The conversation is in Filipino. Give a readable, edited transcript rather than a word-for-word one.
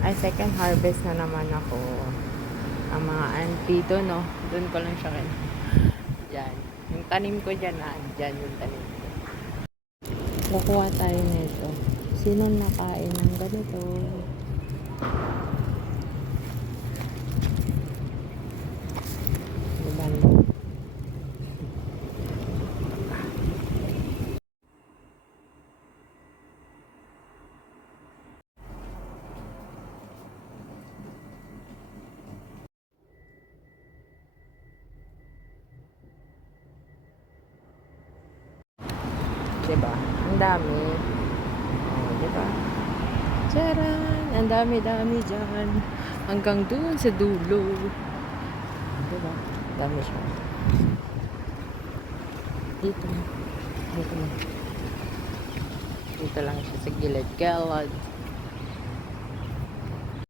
Ay, second harvest na naman ako. Ang mga dito, no? Doon ko lang siya Diyan. Yung tanim ko dyan, dyan yung tanim ko. Kukuha tayo nito. Sino nakain ng ganito? Diba? Diba? Ang dami. Oh, diba? Charan! Ang dami-dami dyan. Hanggang doon sa dulo. Diba? Dami siya. Dito. Dito lang. Dito lang siya sa gilid. Galad.